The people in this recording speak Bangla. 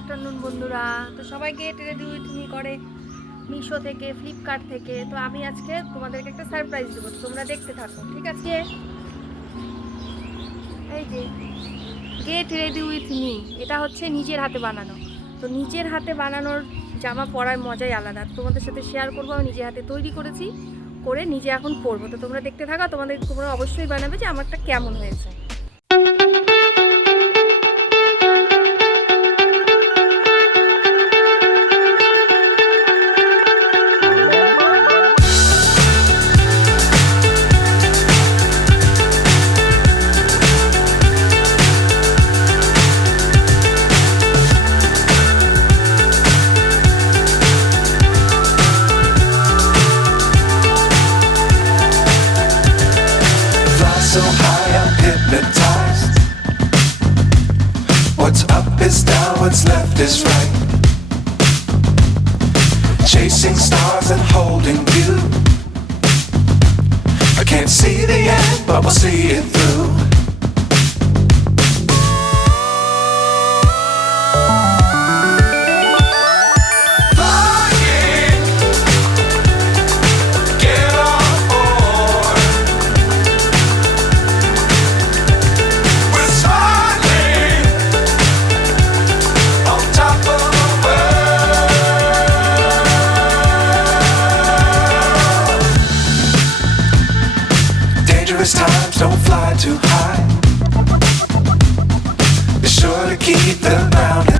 আফটারনুন বন্ধুরা। তো সবাই গেট রেডি উইথ মি করে মিশো থেকে, ফ্লিপকার্ট থেকে। তো আমি আজকে তোমাদেরকে একটা সারপ্রাইজ দেবো, তো তোমরা দেখতে থাকো, ঠিক আছে? এই যে গেট রেডি উইথ মি, এটা হচ্ছে নিজের হাতে বানানো। তো নিজের হাতে বানানোর জামা পরার মজাই আলাদা। তোমাদের সাথে শেয়ার করবো, আমি নিজে হাতে তৈরি করেছি, করে নিজে এখন পরবো। তো তোমরা দেখতে থাকো, তোমরা অবশ্যই বানাবে যে আমারটা কেমন হয়েছে। So high, I'm hypnotized. What's up is down, what's left is right. Chasing stars and holding you. I can't see the end, but we'll see it through. Flying, get on board. We're smiling on top of the world. Dangerous times, don't fly too high. Be sure to keep the ground in